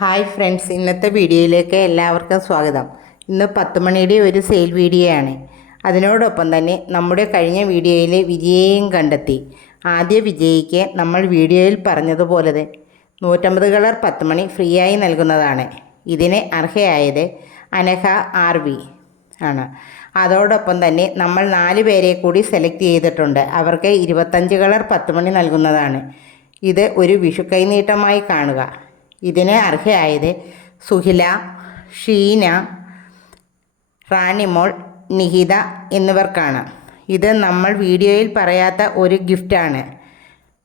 Hi friends, ഇന്നത്തെ വീഡിയോയിലേക്ക് എല്ലാവർക്കും സ്വാഗതം. ഇന്ന് 10 മണിയുടെ ഒരു സെയിൽ വീഡിയോ ആണ്. അതിനോടൊപ്പം തന്നെ നമ്മുടെ കഴിഞ്ഞ വീഡിയോയിൽ വിജയിയെയും കണ്ടെത്തി. ആദ്യ വിജയിക്ക് നമ്മൾ വീഡിയോയിൽ പറഞ്ഞതുപോലെ 150 കളർ 10 മണി ഫ്രീ ആയി നൽകുന്നതാണ്. ഇതിന് അർഹയായത് അനഘ RV ആണ്. അതോടൊപ്പം തന്നെ നമ്മൾ 4 പേരെ കൂടി സെലക്ട് ചെയ്തിട്ടുണ്ട്. അവർക്ക് 25 കളർ 10 മണി നൽകുന്നതാണ്. ഇത് ഒരു വിഷു കൈനീട്ടമായി കാണുക. ഇതിന് അർഹയായത് സുഹില, ഷീന, റാണിമോൾ, നിഹിത എന്നിവർക്കാണ്. ഇത് നമ്മൾ വീഡിയോയിൽ പറയാത്ത ഒരു ഗിഫ്റ്റാണ്.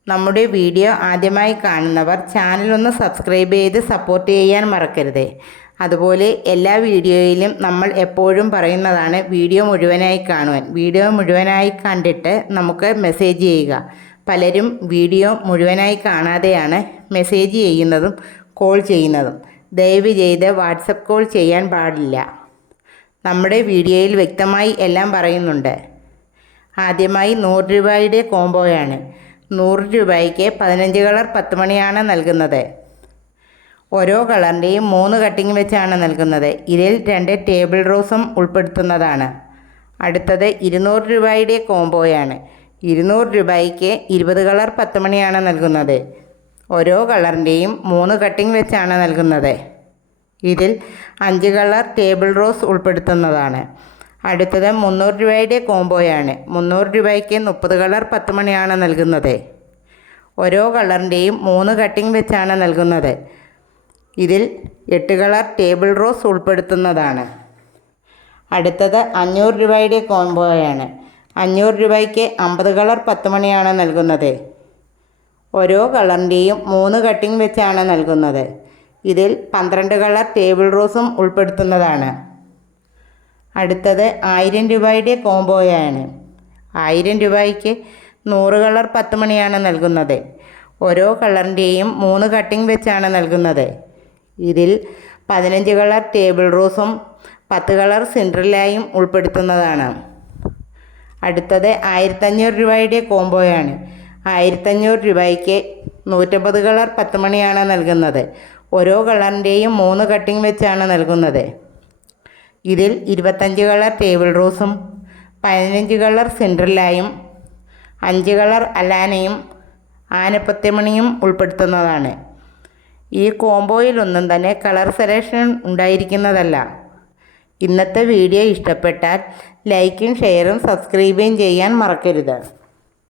നമ്മുടെ വീഡിയോ ആദ്യമായി കാണുന്നവർ ചാനലൊന്ന് സബ്സ്ക്രൈബ് ചെയ്ത് സപ്പോർട്ട് ചെയ്യാൻ മറക്കരുത്. അതുപോലെ എല്ലാ വീഡിയോയിലും നമ്മൾ എപ്പോഴും പറയുന്നതാണ് വീഡിയോ മുഴുവനായി കാണുവാൻ. വീഡിയോ മുഴുവനായി കണ്ടിട്ട് നമുക്ക് മെസ്സേജ് ചെയ്യുക. പലരും വീഡിയോ മുഴുവനായി കാണാതെയാണ് മെസ്സേജ് ചെയ്യുന്നതും കോൾ ചെയ്യുന്നതും. ദയവ് ചെയ്ത് വാട്സപ്പ് കോൾ ചെയ്യാൻ പാടില്ല. നമ്മുടെ വീഡിയോയിൽ വ്യക്തമായി എല്ലാം പറയുന്നുണ്ട്. ആദ്യമായി 100 രൂപയുടെ കോംബോയാണ്. 100 രൂപയ്ക്ക് 15 കളർ 10 മണിയാണ് നൽകുന്നത്. ഓരോ കളറിൻ്റെയും 3 കട്ടിങ് വെച്ചാണ് നൽകുന്നത്. ഇതിൽ 2 ടേബിൾ റോസും ഉൾപ്പെടുത്തുന്നതാണ്. അടുത്തത് 200 രൂപയുടെ കോംബോയാണ്. 200 രൂപയ്ക്ക് 20 കളർ 10 മണിയാണ് നൽകുന്നത്. ഓരോ കളറിൻ്റെയും 3 കട്ടിങ് വെച്ചാണ് നൽകുന്നത്. ഇതിൽ 5 കളർ ടേബിൾ റോസ് ഉൾപ്പെടുത്തുന്നതാണ്. അടുത്തത് 300 രൂപയുടെ കോംബോയാണ്. 300 രൂപയ്ക്ക് 30 കളർ 10 മണിയാണ് നൽകുന്നത്. ഓരോ കളറിൻ്റെയും 3 കട്ടിങ് വെച്ചാണ് നൽകുന്നത്. ഇതിൽ 8 കളർ ടേബിൾ റോസ് ഉൾപ്പെടുത്തുന്നതാണ്. അടുത്തത് 500 രൂപയുടെ കോംബോയാണ്. 500 രൂപയ്ക്ക് 50 കളർ 10 മണിയാണ് നൽകുന്നത്. ഓരോ കളറിൻ്റെയും 3 കട്ടിങ് വെച്ചാണ് നൽകുന്നത്. ഇതിൽ 12 കളർ ടേബിൾ റോസും ഉൾപ്പെടുത്തുന്നതാണ്. അടുത്തത് 1000 രൂപയുടെ കോംബോയാണ്. 1000 രൂപയ്ക്ക് 100 കളർ 10 മണിയാണ് നൽകുന്നത്. ഓരോ കളറിൻ്റെയും 3 കട്ടിങ് വെച്ചാണ് നൽകുന്നത്. ഇതിൽ 15 കളർ ടേബിൾ റോസും 10 കളർ സിൻഡ്രല്ലയും ഉൾപ്പെടുത്തുന്നതാണ്. അടുത്തത് 1500 രൂപയുടെ കോംബോയാണ്. 1500 രൂപയ്ക്ക് 150 കളർ 10 മണിയാണ് നൽകുന്നത്. ഓരോ കളറിൻ്റെയും 3 കട്ടിങ് വെച്ചാണ് നൽകുന്നത്. ഇതിൽ 25 കളർ ടേബിൾ റോസും 15 കളർ സിൻഡ്രല്ലയും 5 കളർ അലാനയും ആനപ്പത്തിമണിയും ഉൾപ്പെടുത്തുന്നതാണ്. ഈ കോംബോയിലൊന്നും തന്നെ കളർ സെലക്ഷൻ ഉണ്ടായിരിക്കുന്നതല്ല. ഇന്നത്തെ വീഡിയോ ഇഷ്ടപ്പെട്ടാൽ ലൈക്കും ഷെയറും സബ്സ്ക്രൈബും ചെയ്യാൻ മറക്കരുത്.